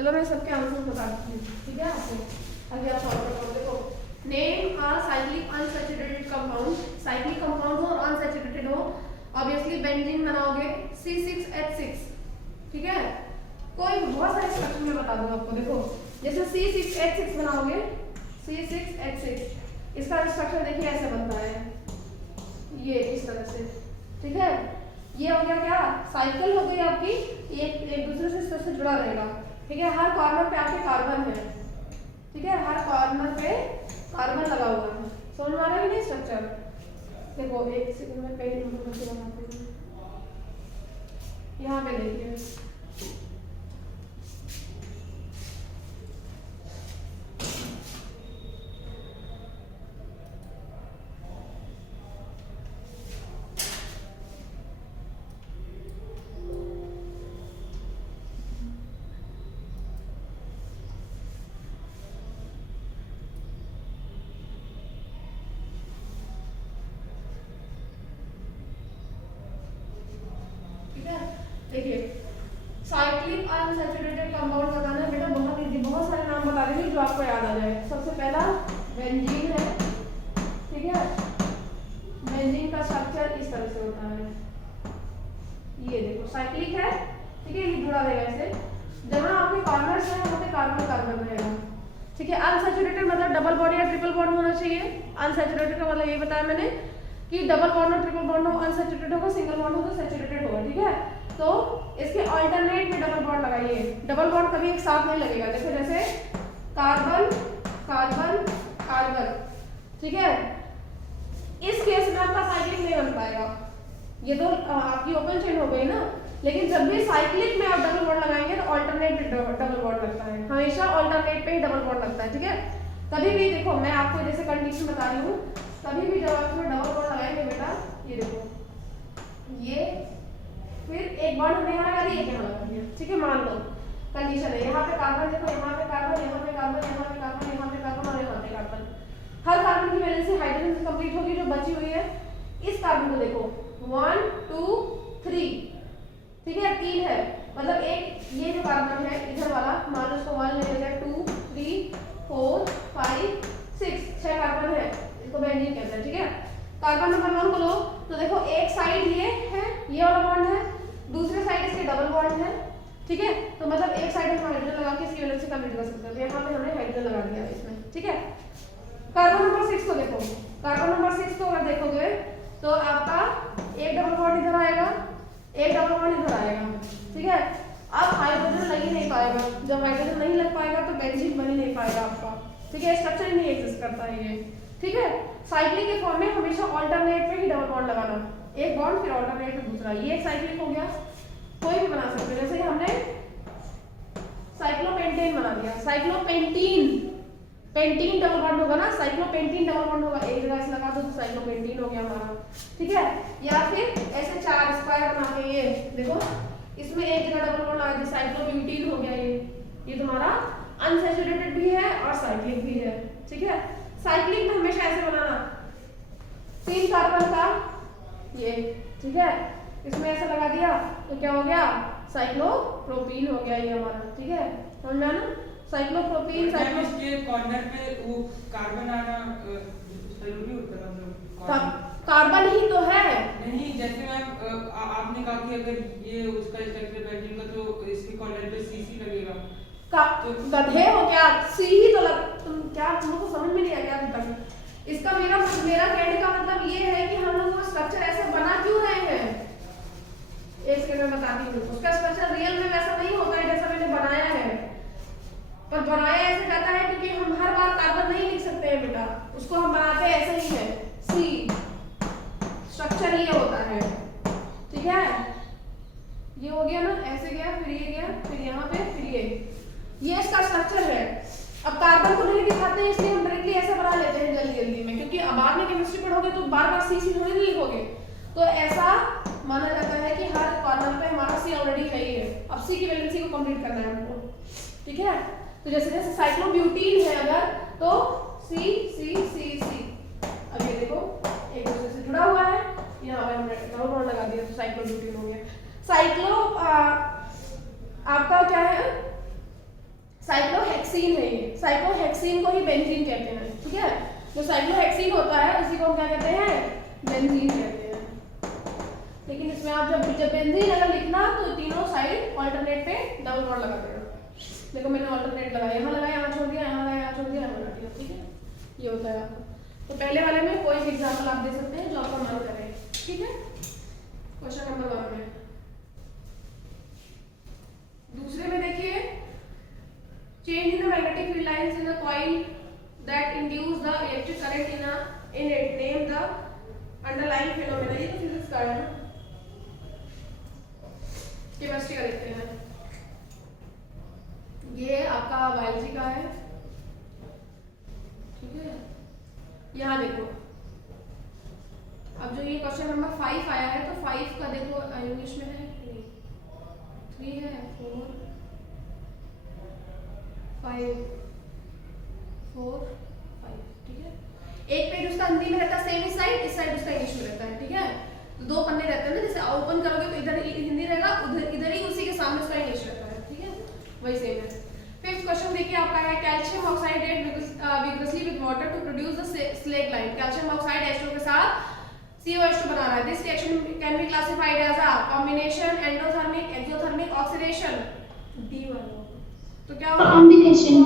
चलो मैं सबके आंसर बताती हूँ, ठीक है आपको। अभी आप सॉल्व करो। देखो, name a cyclic unsaturated compound, cyclic compound हो और अनसैचुरेटेड हो, ऑब्वियसली बेंजीन बनाओगे C6H6, ठीक है। कोई बहुत सारे स्ट्रक्चर में बता दूंगा आपको। देखो जैसे C6H6 बनाओगे, C6H6 इसका स्ट्रक्चर देखिए ऐसे बनता है, ये इस तरह से, ठीक है। ये हो गया क्या, साइकिल हो गई आपकी, एक दूसरे से इस तरह से जुड़ा रहेगा, ठीक है। हर कॉर्नर पे आपके कार्बन है, ठीक है, हर कॉर्नर पे कार्बन लगा हुआ है। समझ में आ रहा है नहीं स्ट्रक्चर? देखो एक सेकंड में कई नंबर से बनाते हैं, यहाँ पे देखिए, देखिए साइक्लिक अनसैचुरेटेड कंपाउंड बताना है बेटा, बहुत इजी, बहुत सारे नाम बता देंगे जो आपको याद आ जाए। सबसे पहला बेंजीन है, ठीक है। बेंजीन का स्ट्रक्चर इस तरह से होता है, ये देखो साइक्लिक है, ठीक है, ये जुड़ा रहेगा ऐसे, जहां आपके कॉर्नर्स है वहां पे कार्बन कार्बन रहेगा, ठीक है। अनसैचुरेटेड मतलब डबल बॉन्ड या ट्रिपल बॉन्ड होना चाहिए। अनसैचुरेटेड का मतलब ये बताया मैंने कि डबल बॉन्ड और ट्रिपल बॉन्ड हो, अनसैचुरेटेड होगा, सिंगल बॉन्ड हो तो सैचुरेटेड होगा, ठीक है। तो इसके अल्टरनेट में डबल बॉन्ड लगाइए, डबल बॉन्ड कभी एक साथ नहीं लगेगा। देखो जैसे कार्बन कार्बन कार्बन, ठीक है। इस केस में आपका साइक्लिक नहीं बन पाएगा, ये तो आपकी ओपन चेन हो गई ना। लेकिन जब भी साइक्लिक में आप डबल बॉन्ड लगाएंगे तो अल्टरनेट डबल बॉन्ड लगता है, हमेशा अल्टरनेट पे ही डबल बॉन्ड लगता है, ठीक है। कभी भी देखो मैं आपको जैसे कंडीशन बता रही हूँ, कभी भी जब आप इसमें डबल बॉन्ड लगाएंगे बेटा, ये देखो, ये फिर एक बॉन्ड हमने यहाँ लगा दिया, एक यहाँ लगा दिया, ठीक है। मान लो कंडीशन है, यहाँ पे कार्बन, देखो यहाँ पे कार्बन, यहाँ पे कार्बन, यहाँ पे कार्बन, यहाँ पे कार्बन और यहाँ पे कार्बन, हर कार्बन की वैलेंसी हाइड्रोजन से कंप्लीट होगी जो बची हुई है। इस कार्बन को देखो 1 2 3, ठीक है, 3 है, मतलब एक ये जो कार्बन है इधर वाला, मान लो उसको 1 ले लिया, 2 3 4 5 6, 6 कार्बन है, इसको बेंजीन कहते हैं, ठीक है। कार्बन नंबर 1 को लो तो देखो एक साइड ये है, ये वाला बॉन्ड है, दूसरे साइड इसके डबल बॉन्ड है, ठीक है। तो मतलब एक साइड हम हाइड्रोजन लगा के इसकी वैलेंसी कंप्लीट कर सकते हैं, तो यहाँ पे हमने हाइड्रोजन लगा दिया इसमें, ठीक है। कार्बन नंबर 6 को देखो, कार्बन नंबर 6 को अगर देखोगे तो आपका एक डबल बॉन्ड इधर आएगा, एक डबल बॉन्ड इधर आएगा, ठीक है। अब हाइड्रोजन लग ही नहीं पाएगा, जब हाइड्रोजन नहीं लग पाएगा तो बेंजीन बन ही नहीं पाएगा आपका, ठीक है। स्ट्रक्चर ही नहीं एग्जिस्ट करता है ये, ठीक है। साइक्लिक के फॉर्म में हमेशा अल्टरनेट पे ही डबल बॉन्ड लगाना, एक बॉन्ड फिर अल्टरनेट पे दूसरा, ये एक साइक्लिक हो गया। कोई भी बना सकते हैं, जैसे हमने साइक्लोपेंटेन बना दिया, साइक्लोपेंटीन, पेंटीन डबल बॉन्ड होगा ना, साइक्लोपेंटीन डबल बॉन्ड होगा, एक जगह से लगा दो तो साइक्लोपेंटीन हो गया हमारा, ठीक है। या फिर ऐसे 4 स्क्वायर बना के, ये देखो इसमें एक जगह डबल बॉन्ड लगा दिया, साइक्लोब्यूटीन हो गया, ये तुम्हारा अनसैचुरेटेड भी है और साइक्लिक भी है, ठीक है। साइक्लिक में हमेशा ऐसे बनाना, 3 कार्बन का ये, ठीक है, इसमें ऐसा लगा दिया तो क्या हो गया, साइक्लोप्रोपीन हो गया ये हमारा, ठीक है। समझ में आना, साइक्लोप्रोपीन, साइक्लो इसके कॉर्नर पे वो कार्बन आना जरूरी होता है, मतलब कार्बन ही तो है। नहीं, जैसे मैम आपने कहा कि अगर ये उसका स्ट्रक्चर बेंजीन का तो इसके कॉर्नर पे CC लगेगा, तो गधे हो क्या, सी ही तो तुम क्या, तुमको समझ में नहीं आ गया अभी तक। इसका मेरा कहने का मतलब ये है कि हम लोग वो स्ट्रक्चर ऐसे बना क्यों रहे हैं, एक सेकंड में बताती हूँ। उसका स्ट्रक्चर रियल में वैसा नहीं होता है जैसा मैंने बनाया है, पर बनाया ऐसे जाता है क्योंकि हम हर बार कार्बन नहीं लिख सकते हैं बेटा, उसको हम बनाते ऐसे ही है, सी स्ट्रक्चर ये होता है, ठीक है। ये हो गया ना, ऐसे गया, फिर ये गया, फिर यहाँ पे, फिर ये इसका स्ट्रक्चर है। अब कार्बन को नहीं दिखाते हैं इसलिए हम डायरेक्टली ऐसा बना लेते हैं जल्दी जल्दी में, क्योंकि अब बाद में केमिस्ट्री पढ़ोगे तो बार बार सी थोड़ी नहीं लिखोगे, तो ऐसा माना जाता है कि हर कॉर्नर पे हमारा सी ऑलरेडी है ही है, अब सी की वैलेंसी को कंप्लीट करना है हमको, ठीक है। तो जैसे जैसे साइक्लोब्यूटीन है अगर तो सी सी सी सी, अब ये देखो एक दूसरे से जुड़ा हुआ है, यहाँ पे हमने डबल बॉन्ड लगा दिया तो साइक्लोब्यूटीन हो गया। साइक्लो आपका क्या है, साइक्लोहेक्सीन है ये, साइक्लोहेक्सीन को ही बेंजीन कहते हैं, ठीक है। जो साइक्लोहेक्सीन होता है उसी को हम क्या कहते हैं, बेंजीन कहते हैं। लेकिन इसमें आप जब बेंजीन अगर लिखना तो तीनों साइड ऑल्टरनेट पे डबल बॉन्ड लगा देना। देखो मैंने ऑल्टरनेट लगाया, यहाँ लगाया, यहाँ छोड़ दिया, यहाँ लगाया, यहाँ छोड़ दिया, यहाँ लगा दिया, ठीक है। ये होता है आपका। तो पहले वाले में कोई भी एग्जाम्पल आप दे सकते हैं जो आपका मन करे, ठीक है। क्वेश्चन नंबर 1 में। दूसरे में देखिए, change in the magnetic field lines in the coil that induce the electric current in it, name the underlying phenomena. ये तो फिजिक्स का है ना, केमिस्ट्री का देखते हैं। ये आपका बायोलॉजी का है, ठीक है। यहाँ देखो, अब जो ये क्वेश्चन नंबर 5 आया है तो 5 का देखो इंग्लिश में है, 3 है, 4 5 4 5, ठीक है। एक पेज उसका हिंदी में रहता है सेम, इस साइड उसका इंग्लिश में रहता है, ठीक है। तो 2 पन्ने रहते हैं ना, जैसे ओपन करोगे तो इधर हिंदी रहेगा, इधर ही उसी के सामने उसका इंग्लिश रहता है, ठीक है, वही सेम है। 5th क्वेश्चन देखिए आपका है, calcium oxide vigorously with water to produce the slag line। Calcium oxide H2 के साथ COH2 बना रहा है। This reaction can be classified as a combination, endothermic, exothermic, oxidation. D वाला तो क्या होगा, कॉम्बिनेशन।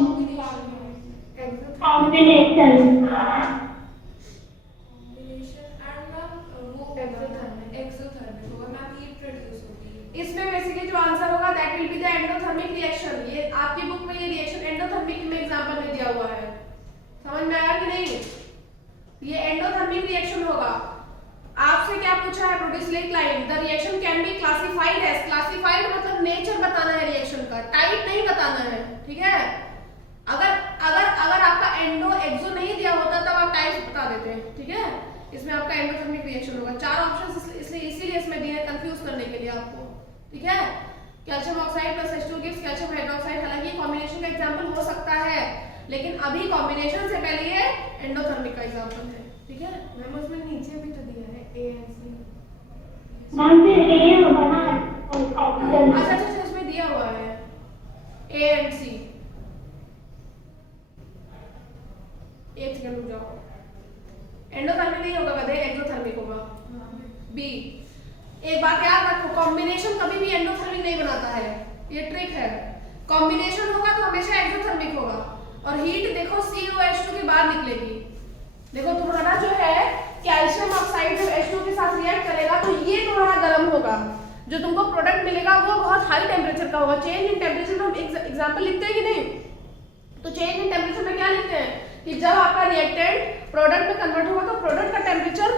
इसमें बेसिकली जो आंसर होगा that will be the endothermic reaction. ये आपकी बुक में ये रिएक्शन एंडोथर्मिक में एग्जांपल में दिया हुआ है, समझ में आया कि नहीं। ये एंडोथर्मिक रिएक्शन होगा। आपसे क्या पूछा है, produce slake line, the reaction can be classified as, classified मतलब नेचर बताना है रिएक्शन का, टाइप नहीं बताना है, ठीक है। अगर आपका एंडो एक्सो नहीं दिया होता तब आप टाइप बता देते, ठीक है। इसमें आपका एंडोथर्मिक रिएक्शन होगा। 4 ऑप्शंस इसीलिए इसमें दिए हैं कंफ्यूज करने के लिए आपको, ठीक है। Calcium oxide plus H2 gives calcium hydroxide. हालांकि कॉम्बिनेशन का एग्जांपल हो सकता है, लेकिन अभी कॉम्बिनेशन से पहले ये एंडोथर्मिक का एग्जांपल है, ठीक है। मैम उसमें नीचे भी तो दिया है A and C। अच्छा, इसमें दिया हुआ है A and C। एक सेकंड रुक जाओ, एंडोथर्मिक नहीं होगा गधे, एक्सोथर्मिक होगा। B। एक बात याद रखो, कॉम्बिनेशन कभी भी एंडोथर्मिक नहीं बनाता है, ये ट्रिक है। कॉम्बिनेशन होगा तो हमेशा एक्सोथर्मिक होगा। और हीट देखो COH2 के बाद निकलेगी। देखो तुम्हारा जो है कैल्शियम ऑक्साइड जब H2 के साथ रिएक्ट करेगा तो ये तुम्हारा गर्म होगा, जो तुमको प्रोडक्ट मिलेगा वो बहुत हाई टेम्परेचर का होगा। चेंज इन टेम्परेचर में हम एग्जांपल लिखते हैं कि नहीं, तो चेंज इन टेम्परेचर में क्या लिखते हैं कि जब आपका रिएक्टेंट प्रोडक्ट में कन्वर्ट होगा तो प्रोडक्ट का टेम्परेचर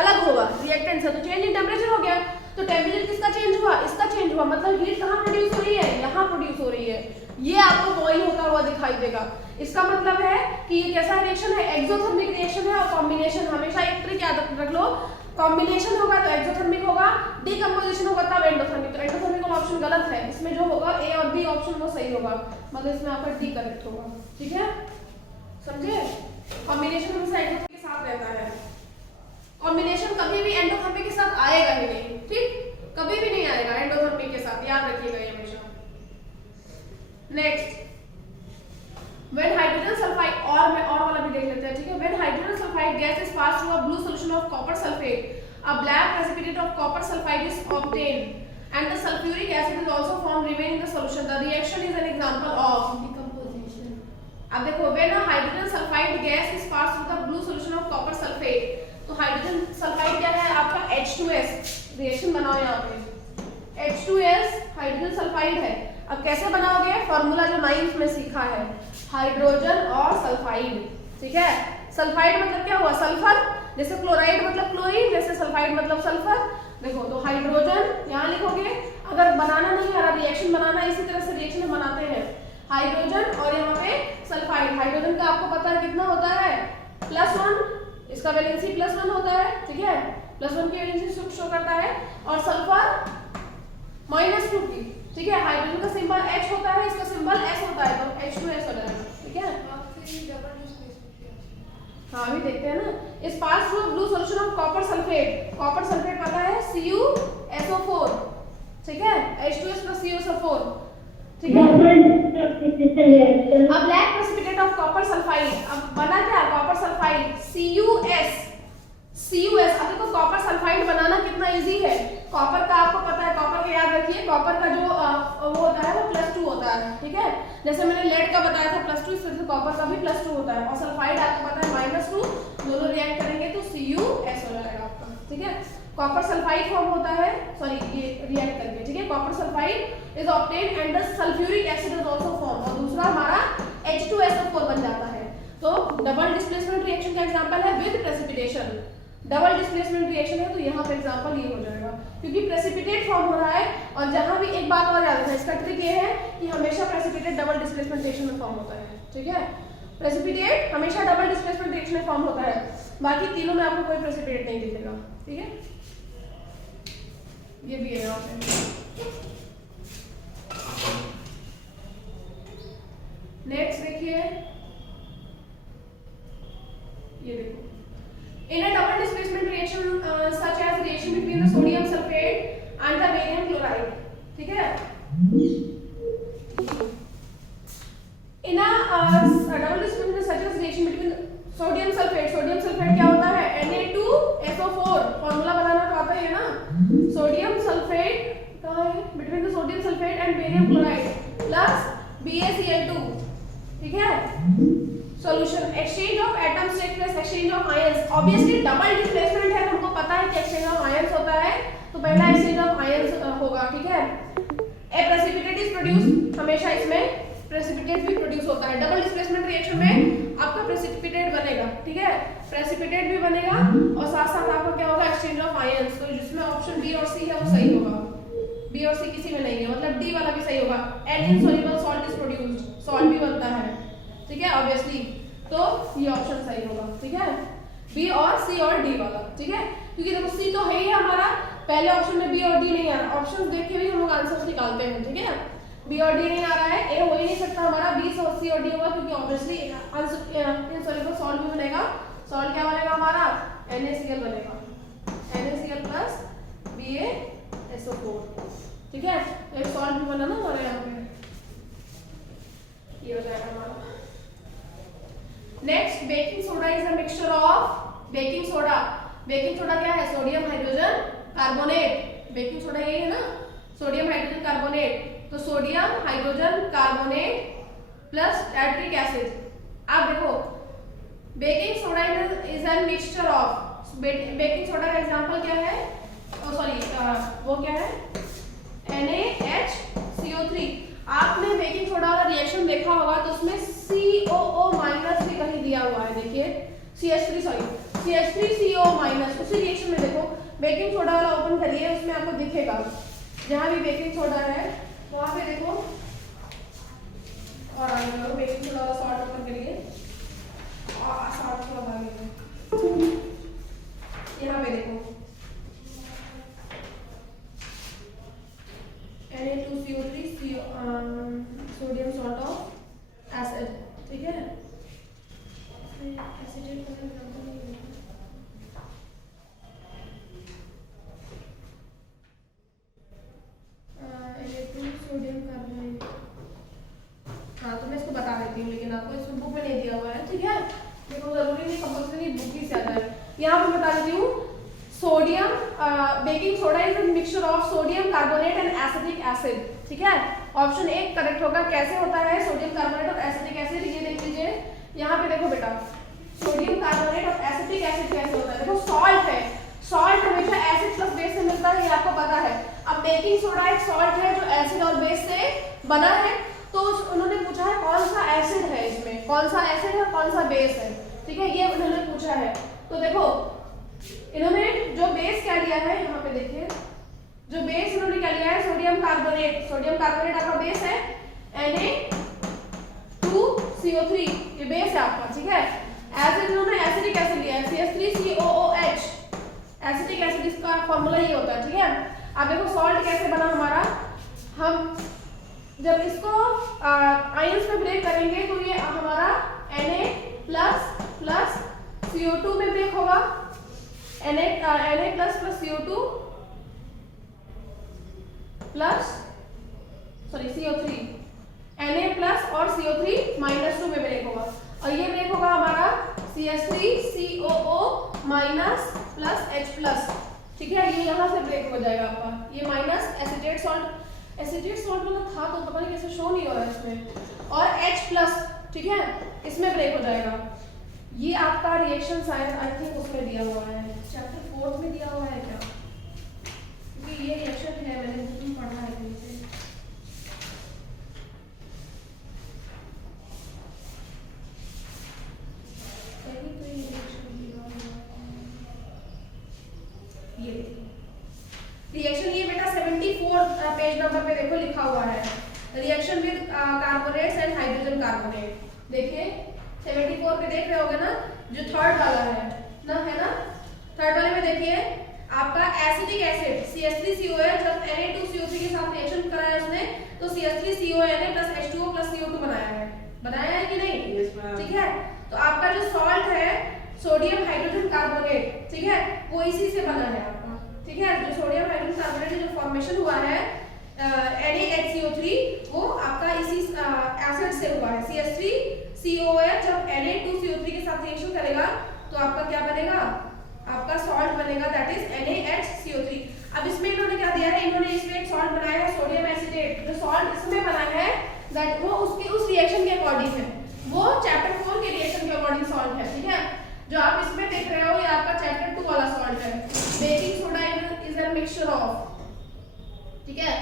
अलग होगा रिएक्टेंट से, तो चेंज इन टेम्परेचर हो गया। तो टेम्परेचर किसका चेंज हुआ, इसका चेंज हुआ, मतलब हीट कहाँ प्रोड्यूस हो रही है, यहाँ प्रोड्यूस हो रही है। ये आपको बॉइल होता हुआ दिखाई देगा। इसका मतलब है कि ये कैसा रिएक्शन है, एक्सोथर्मिक रिएक्शन है। और कॉम्बिनेशन हमेशा एक ट्रिक याद रख लो, कॉम्बिनेशन होगा तो एक्सोथर्मिक होगा, डिकम्पोजिशन होगा तब एंडोथर्मिक। तो एंडोथर्मिक वाला ऑप्शन गलत है, इसमें जो होगा A और B ऑप्शन वो सही होगा, मतलब इसमें आपका D करेक्ट होगा, ठीक है, समझे। कॉम्बिनेशन हमेशा एक्सोथर्मिक के साथ रहता है, कॉम्बिनेशन कभी भी एंडोथर्मिक के साथ आएगा ही नहीं, ठीक, कभी भी नहीं आएगा एंडोथर्मिक के साथ, याद रखिएगा ये हमेशा। नेक्स्ट, when hydrogen sulfide, और वाला भी देख लेते हैं, ठीक है। when hydrogen sulfide gas is passed through a blue solution of copper sulfate, a black precipitate of copper sulfide is obtained and the sulfuric acid is also formed remaining in the solution. The reaction is an example of decomposition. अब देखो, when a hydrogen sulfide gas is passed through the blue solution of copper sulfate, तो hydrogen sulphide क्या है आपका H2S, reaction बनाओ यहाँ पे H2S hydrogen sulphide है। अब कैसे बनाओगे, फॉर्मूला जो 9th में सीखा है, हाइड्रोजन और सल्फाइड, ठीक है। सल्फाइड मतलब क्या हुआ, सल्फर, जैसे क्लोराइड मतलब क्लोरीन, जैसे सल्फाइड मतलब सल्फर। देखो तो हाइड्रोजन यहाँ लिखोगे, अगर बनाना नहीं आ रहा रिएक्शन बनाना, इसी तरह से रिएक्शन बनाते हैं, हाइड्रोजन और यहाँ पे सल्फाइड। हाइड्रोजन का आपको पता है कितना होता है, +1, इसका वैलेंसी +1 होता है, ठीक है, +1 की वैलेंसी शो करता है, और सल्फर -2 की, ठीक है। हाइड्रोजन का सिंबल H होता है, इसका सिंबल S होता है, तो H2S हो जाएगा, ठीक है। हाँ अभी देखते हैं ना, इस pass through blue solution of copper sulphate, copper sulphate पता है CuSO4, ठीक है, H2S + CuSO4, ठीक है। precipitation reaction. अब black precipitate of copper sulphide, अब बना क्या कॉपर सल्फाइड CuS। अब देखो कॉपर सल्फाइड बनाना कितना इजी है। कॉपर का आपको पता है, कॉपर का याद रखिए, कॉपर का जो वो होता है वो +2 होता है, ठीक है। जैसे मैंने लेड का बताया था +2, इस तरह से कॉपर का भी +2 होता है। और सल्फाइड आपको पता है -2, दोनों रिएक्ट करेंगे तो CuS हो जाएगा आपका, ठीक है। कॉपर सल्फाइड फॉर्म होता है, सॉरी ये रिएक्ट करके, ठीक है। Copper sulphide is obtained and the sulphuric acid is also form, और दूसरा हमारा H2SO4 बन जाता है। तो डबल डिस्प्लेसमेंट रिएक्शन का एग्जांपल है with precipitation. Double displacement reaction है तो यहाँ पे एग्जांपल ये हो जाएगा, क्योंकि प्रेसिपिटेट फॉर्म हो रहा है। और जहाँ भी एक बात और याद रखना, इसका ट्रिक ये है कि हमेशा प्रेसिपिटेट डबल डिस्प्लेसमेंट रिएक्शन में फॉर्म होता है, ठीक है। प्रेसिपिटेट हमेशा डबल डिस्प्लेसमेंट रिएक्शन में फॉर्म होता है, बाकी तीनों में आपको कोई प्रेसिपिटेट नहीं दिखेगा, ठीक है। ये भी है यहाँ पे। नेक्स्ट देखिए, ये देखो, in a double displacement reaction such as reaction between the sodium sulfate and the barium chloride, ठीक है। in a double displacement such as reaction between sodium sulfate क्या होता है Na2SO4, फॉर्मूला बनाना तो आता ही है ना। सोडियम सल्फेट कहाँ है, between the sodium sulfate and barium chloride plus BaCl2, ठीक है। Solution, exchange of atoms take place, exchange of ions. Obviously double displacement है, हमको पता है कि एक्सचेंज ऑफ आयंस होता है, तो पहला एक्सचेंज ऑफ आयंस होगा, ठीक है। ए प्रेसिपिटेट इज प्रोड्यूस, हमेशा इसमें प्रेसिपिटेट भी प्रोड्यूस होता है। डबल डिस्प्लेसमेंट रिएक्शन में आपका प्रेसिपिटेट बनेगा, ठीक है, प्रेसिपिटेट भी बनेगा और साथ साथ आपका क्या होगा, एक्सचेंज ऑफ आयंस। तो जिसमें ऑप्शन बी और सी है वो सही होगा, बी और सी किसी में नहीं है, मतलब डी वाला भी सही होगा। An insoluble salt is produced, salt भी बनता है, ठीक है, ऑब्वियसली। तो ये ऑप्शन सही होगा, ठीक है, बी और सी और डी वाला, ठीक है। क्योंकि देखो सी तो है ही हमारा, पहले ऑप्शन में बी और डी नहीं आ रहा, ऑप्शन देख के भी हम लोग आंसर्स निकालते हैं, ठीक है। बी और डी नहीं आ रहा है, ए हो ही नहीं सकता हमारा, बी सी और डी होगा, क्योंकि ऑब्वियसली इनसॉल्युबल सॉल्ट भी बनेगा। सॉल्ट क्या बनेगा हमारा, NaCl बनेगा, NaCl प्लस BaSO4, ठीक है। एक सॉल्ट भी बना ना हमारे यहाँ पे, ये हो जाएगा हमारा। Next, baking soda is a mixture of, baking soda क्या है, sodium hydrogen carbonate. Baking soda यही है ना, सोडियम हाइड्रोजन कार्बोनेट। तो sodium hydrogen carbonate plus nitric acid. आप देखो baking soda is a mixture of, baking soda का example क्या है, सॉरी वो क्या है, NaHCO3। आपने बेकिंग सोडा वाला रिएक्शन देखा होगा तो उसमें COO- भी कहीं दिया हुआ है, देखिए CH3CO-, उसी रिएक्शन में देखो बेकिंग सोडा वाला ओपन करिए, उसमें आपको दिखेगा जहां भी बेकिंग सोडा है वहां पे देखो, और बेकिंग सोडा वाला सॉल्ट ओपन करिए और सॉल्ट को लगाइए, यहाँ पे देखो Na2CO3 sodium salt of acid, ठीक है। एसिडेट का एग्जांपल नहीं है, Na2 सोडियम कार्बोनेट। हाँ तो मैं इसको बता देती हूँ, लेकिन आपको इसमें बुक में नहीं दिया हुआ है, ठीक है। देखो जरूरी नहीं कंपल्सरी बुक ही से आता है, यहाँ पे बता देती हूँ। Sodium baking soda is a mixture of sodium carbonate and acetic acid, ठीक है। ऑप्शन ए करेक्ट होगा। कैसे होता है सोडियम कार्बोनेट और एसिटिक एसिड, ये देख लीजिए यहाँ पे देखो बेटा, सोडियम कार्बोनेट और एसिटिक एसिड कैसे होता है। देखो सॉल्ट है, सॉल्ट हमेशा एसिड प्लस बेस से मिलता है, ये आपको पता है। अब बेकिंग सोडा एक सॉल्ट है जो एसिड और बेस से बना है, तो उन्होंने पूछा है कौन सा एसिड है इसमें, कौन सा एसिड है कौन सा बेस है, ठीक है, ये उन्होंने पूछा है। तो देखो इन्होंने जो बेस क्या लिया है, यहाँ पे देखिए जो बेस इन्होंने क्या लिया है, सोडियम कार्बोनेट। सोडियम कार्बोनेट आपका बेस है, Na2CO3 ये बेस है आपका, ठीक है। एसिड इन्होंने एसिडिक एसिड लिया है, CH3COOH, एसिडिक एसिड, इसका फॉर्मूला ये होता है, ठीक है। अब देखो सॉल्ट कैसे बना हमारा, हम जब इसको आयंस में ब्रेक करेंगे तो ये हमारा Na+ CO2 में ब्रेक होगा, Na+ CO2 plus sorry CO3, Na+ और CO3 -2 में ब्रेक होगा, और ये ब्रेक होगा हमारा CH3COO माइनस प्लस H+, ठीक है। ये यहाँ से ब्रेक हो जाएगा आपका, ये minus acetate salt, acetate salt मतलब था तो पता नहीं कैसे शो नहीं हो रहा है इसमें, और H+, ठीक है, इसमें ब्रेक हो जाएगा। ये आपका रिएक्शन शायद आई थिंक उसमें दिया हुआ है, चैप्टर 4 में दिया हुआ है क्या, क्योंकि ये रिएक्शन है, मैंने बुक में पढ़ा है कहीं से। रिएक्शन ये बेटा 74 पेज नंबर पे देखो लिखा हुआ है, reaction with carbonates and hydrogen carbonate. देखिए 74 पे देख रहे होगे ना, जो थर्ड वाला है ना, थर्ड वाले में देखिए आपका एसिटिक एसिड CH3COL जब Na2CO3 के साथ रिएक्शन कराया उसने, तो CH3CONA plus H2O plus CO2 बनाया है कि नहीं, ठीक है। तो आपका जो सॉल्ट है सोडियम हाइड्रोजन कार्बोनेट, ठीक है, वो इसी से बना है आपका, ठीक है। जो सोडियम हाइड्रोजन कार्बोनेट जो फॉर्मेशन हुआ है NaHCO3, वो आपका इसी एसिड से हुआ है। CH3COOH जब Na2CO3 के साथ रिएक्शन करेगा तो आपका क्या बनेगा, आपका सॉल्ट बनेगा, दैट इज NaHCO3। अब इसमें इन्होंने क्या दिया है, इन्होंने इसमें एक सॉल्ट बनाया है सोडियम एसिटेट, जो सॉल्ट इसमें बना है दैट वो उसके उस रिएक्शन के अकॉर्डिंग है, वो चैप्टर 4 के रिएक्शन के अकॉर्डिंग सॉल्ट है, ठीक है। जो आप इसमें देख रहे हो ये आपका चैप्टर 2 वाला सॉल्ट है, baking soda is a mixture of, ठीक है।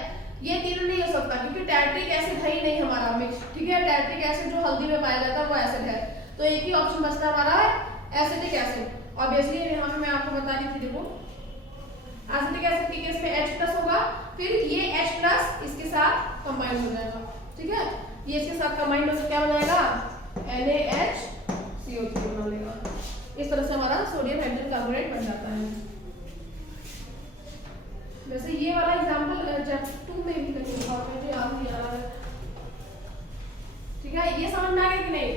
ये तीनों नहीं हो सकता क्योंकि टैट्रिक एसिड है ही नहीं हमारा मिक्स, ठीक है। टैट्रिक एसिड जो हल्दी में पाया जाता है वो एसिड है, तो एक ही ऑप्शन बचता है हमारा एसिटिक एसिड। ऑब्वियसली यहाँ पे मैं आपको बता रही थी, देखो एसिटिक एसिड के केस में H+ होगा, फिर ये H+ इसके साथ कंबाइन हो जाएगा, ठीक है। ये इसके साथ कंबाइन होकर क्या बनाएगा, NaHCO3 बना लेगा। इस तरह से हमारा सोडियम हाइड्रोजन कार्बोनेट बन जाता है। वैसे ये वाला एग्जांपल चैप्टर 2 में भी कहीं लिखा हुआ है, मुझे याद नहीं आ रहा है, ठीक है। ये समझ में आ गया कि नहीं,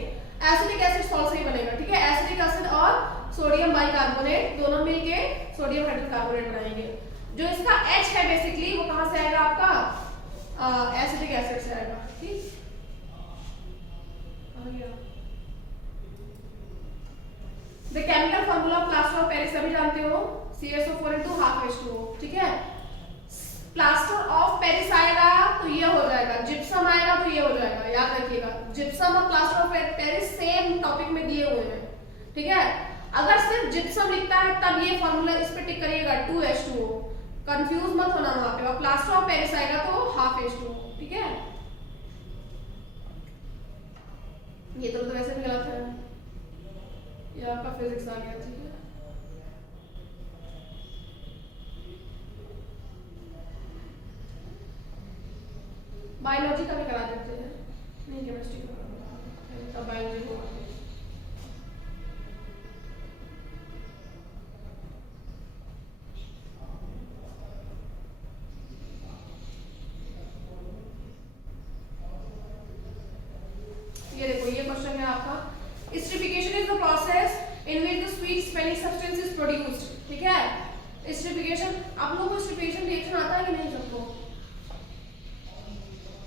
एसिटिक एसिड सॉल्ट से ही बनेगा, ठीक है। एसिटिक एसिड और सोडियम बाइकार्बोनेट दोनों मिलके सोडियम हाइड्रोजन कार्बोनेट बनाएंगे। जो इसका H है बेसिकली वो कहां से आएगा, आपका एसिटिक एसिड से आएगा, ठीक। The chemical formula of plaster of Paris सभी जानते हो, CSO4 × 12H2O, ठीक है। प्लास्टर ऑफ पेरिस आएगा तो ये हो जाएगा, जिप्सम आएगा तो ये हो जाएगा, याद रखिएगा। जिप्सम और plaster of Paris same topic में दिए हुए हैं, ठीक है। अगर सिर्फ जिप्सम लिखता है तब ये फार्मूला इस पे टिक करिएगा 2H2O, कंफ्यूज मत होना वहां पे। और प्लास्टर ऑफ पेरिस आएगा तो 12H2O, ठीक है। ये तो वैसे भी गलत है, ये आपका फिजिक्स आ गया, ठीक है। बायोलॉजी का भी करा देते हैं, नहीं केमिस्ट्री का करा, तब बायोलॉजी को ये देखो, ये क्वेश्चन है आपका, esterification is the process in which the sweet smelling substance is produced, ठीक है। एस्टरिफिकेशन, आप लोगों को एस्टरिफिकेशन रिएक्शन आता है कि नहीं सबको?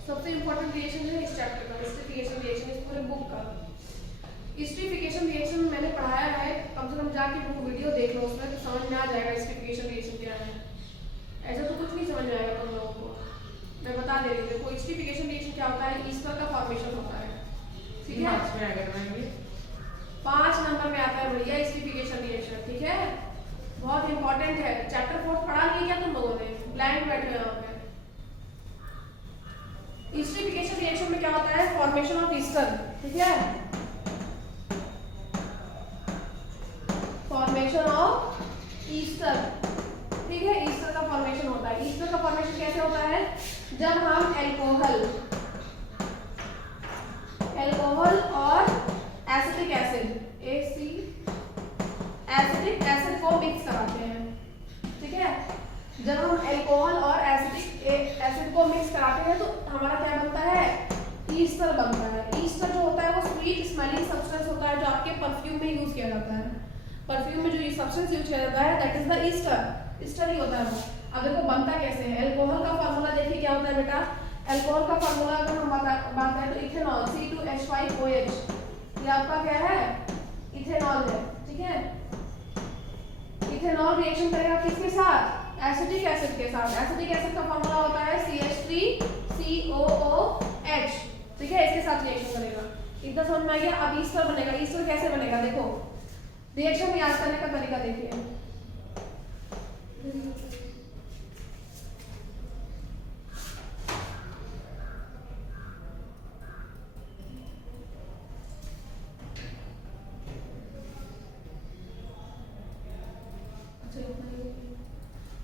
सबसे इंपॉर्टेंट रिएक्शन है इस चैप्टर का, एस्टरिफिकेशन रिएक्शन, इस पूरे बुक का। एस्टरिफिकेशन रिएक्शन मैंने पढ़ाया है, कम से कम जाके बुक वीडियो देख लो, उसमें तो समझ में आ जाएगा एस्टरिफिकेशन रिएक्शन क्या है। ऐसा तो कुछ नहीं समझ में आएगा तुम लोगों को, मैं बता दे रही हूँ। देखो एस्टरिफिकेशन रिएक्शन क्या होता है, ईस्टर का फॉर्मेशन होता है, ठीक है। 5 नंबर में आता है भैया एस्टरिफिकेशन रिएक्शन, ठीक है। बहुत इंपॉर्टेंट है, चैप्टर 4 पढ़ा नहीं क्या तुम लोगों ने, ब्लैंक बैठे हैं यहाँ पे। एस्टरिफिकेशन रिएक्शन में क्या होता है, फॉर्मेशन ऑफ ईस्टर, ठीक है, फॉर्मेशन ऑफ ईस्टर, ठीक है। ईस्टर का फॉर्मेशन होता है। ईस्टर का फॉर्मेशन कैसे होता है, जब हम एल्कोहल और एसिटिक एसिड एसिटिक एसिड को मिक्स कराते हैं, ठीक है। जब हम एल्कोहल और एसिटिक एसिड को मिक्स कराते हैं तो हमारा क्या बनता है, ईस्टर बनता है। ईस्टर जो होता है वो स्वीट स्मेलिंग सब्सटेंस होता है, जो आपके परफ्यूम में यूज किया जाता है। परफ्यूम में जो ये सब्सटेंस यूज किया जाता है that is the ester, ester ही होता है वो। अब देखो बनता कैसे है, एल्कोहल का फार्मूला देखिए क्या होता है बेटा, अल्कोहल का फार्मूला अगर हम बात करें तो इथेनॉल C2H5OH, ये आपका क्या है, इथेनॉल है, ठीक है। इथेनॉल रिएक्शन करेगा किसके साथ, एसिटिक एसिड के साथ। एसिटिक एसिड का फार्मूला होता है CH3COOH, ठीक है, इसके साथ रिएक्शन करेगा। इतना समझ में आ गया। अब ईस्टर बनेगा। ईस्टर कैसे बनेगा, देखो रिएक्शन याद करने का तरीका देखिए।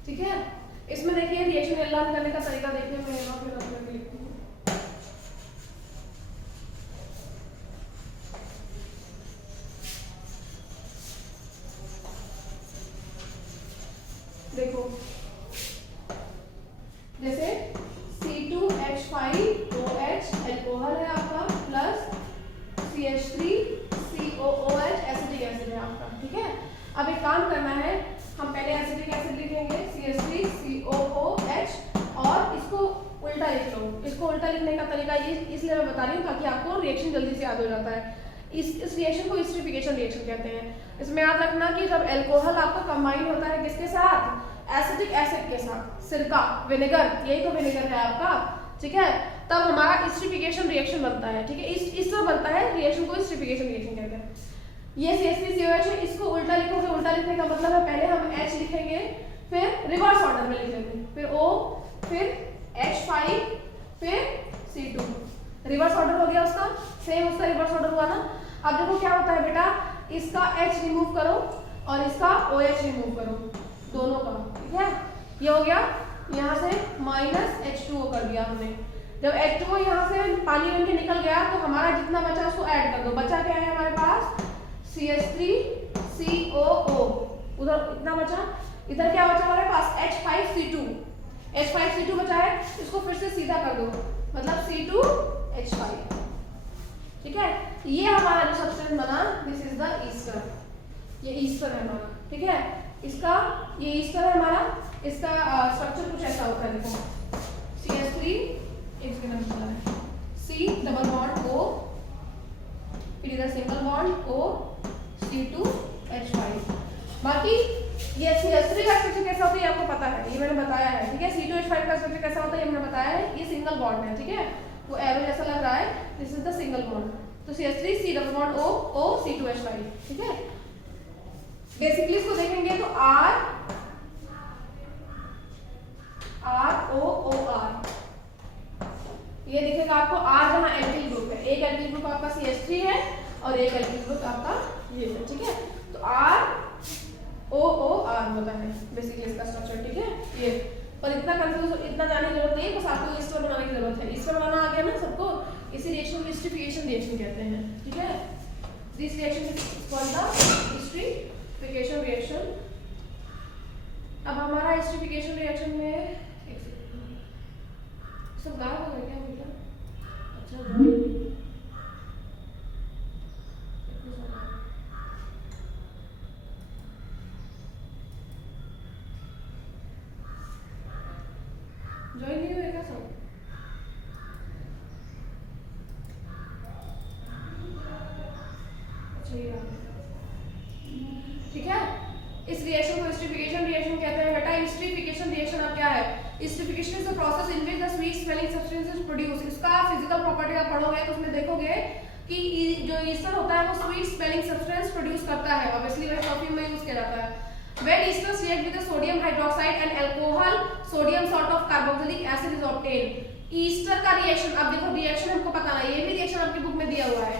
ठीक है, इसमें देखिए रिएक्शन एलान करने का तरीका देखिए, मैं यहाँ पे रख करके लिखती हूँ। देखो जैसे C2H5OH अल्कोहल है आपका, प्लस CH3COOH एसिटिक एसिड है आपका, ठीक है। अब एक काम करना है, हम पहले एसिटिक एसिड लिखेंगे CH3COOH और इसको उल्टा लिख लो। इसको उल्टा लिखने का तरीका ये इसलिए मैं बता रही हूँ ताकि आपको रिएक्शन जल्दी से याद हो जाता है। इस रिएक्शन को एस्टरीफिकेशन रिएक्शन कहते हैं। इसमें याद रखना कि जब अल्कोहल आपका कंबाइन होता है किसके साथ, एसिटिक एसिड के साथ, सिरका, विनेगर, यही तो विनेगर है आपका, ठीक है, तब हमारा एस्टरीफिकेशन रिएक्शन बनता है, ठीक है। इस तरह बनता है रिएक्शन को एस्टरीफिकेशन रिएक्शन कहते हैं। ये CH3COH है, इसको उल्टा लिखोगे। उल्टा लिखने का मतलब है पहले हम H लिखेंगे, फिर रिवर्स ऑर्डर में लिखेंगे, फिर O, फिर H5, फिर C2। रिवर्स ऑर्डर हो गया उसका, सेम उसका रिवर्स ऑर्डर हुआ ना। अब देखो क्या होता है बेटा, इसका H रिमूव करो और इसका OH रिमूव करो, दोनों का, ठीक है। ये हो गया, यहाँ से -H2O कर दिया हमने। जब H2O यहाँ से पानी बन के निकल गया तो हमारा जितना बचा उसको ऐड कर दो। बचा क्या है हमारे पास, CH3COO, उधर इतना बचा, इधर क्या बचा हमारे पास, H5C2 बचा है, इसको फिर से सीधा कर दो, मतलब C2H5, ठीक है। ये हमारा जो सब्सटेंस बना, दिस इज द ईस्टर, ये ईस्टर है हमारा, ठीक है। इसका ये ईस्टर है हमारा, इसका स्ट्रक्चर कुछ ऐसा होता है, देखो CH3 इसके नाम चला है, C डबल बॉन्ड O, फिर इधर सिंगल बॉन्ड O, C2H5। बाकी ये CH3 का स्ट्रक्चर कैसा होता है ये आपको पता है, ये मैंने बताया है, ठीक है। C2H5 का स्ट्रक्चर कैसा होता है ये मैंने बताया है, ये सिंगल बॉन्ड है, ठीक है, वो एरो जैसा लग रहा है, this is the single bond. तो CH3 C double bond O O C2H5, ठीक है। बेसिकली इसको देखेंगे तो R O O R, ये दिखेगा आपको R जहाँ एल्किल ग्रुप है, एक एल्किल ग्रुप आपका CH3 है और एक एल्किल ग्रुप आपका ये है, ठीक है। तो R O O R होता है बेसिकली इसका स्ट्रक्चर, ठीक है। ये पर इतना कंफ्यूज, इतना जानने की जरूरत नहीं है, बस आपको ईस्टर बनाने की जरूरत है। ईस्टर बनाना आ गया ना सबको, इसी रिएक्शन को एस्टरीफिकेशन रिएक्शन कहते हैं, ठीक है। This reaction is called the esterification reaction. अब हमारा एस्टरीफिकेशन रिएक्शन में सब गायब हो गया क्या बेटा, अच्छा ज्वाइन नहीं हुएगा सब, अच्छा ये ठीक है। इस रिएक्शन को एस्टरीफिकेशन रिएक्शन कहते हैं बेटा। एस्टरीफिकेशन रिएक्शन अब क्या है, esterification is the process in which the sweet smelling substances produce. इसका फिजिकल प्रॉपर्टी आप पढ़ोगे तो उसमें देखोगे कि जो ईस्टर होता है वो स्वीट स्मेलिंग सब्सटेंस प्रोड्यूस करता है, ऑब्वियसली वह परफ्यूम में यूज किया जाता है। When esters react with the sodium hydroxide and alcohol, sodium salt of carboxylic acid is obtained. Easter का रिएक्शन, अब देखो रिएक्शन हमको पता नहीं, ये भी रिएक्शन आपकी बुक में दिया हुआ है।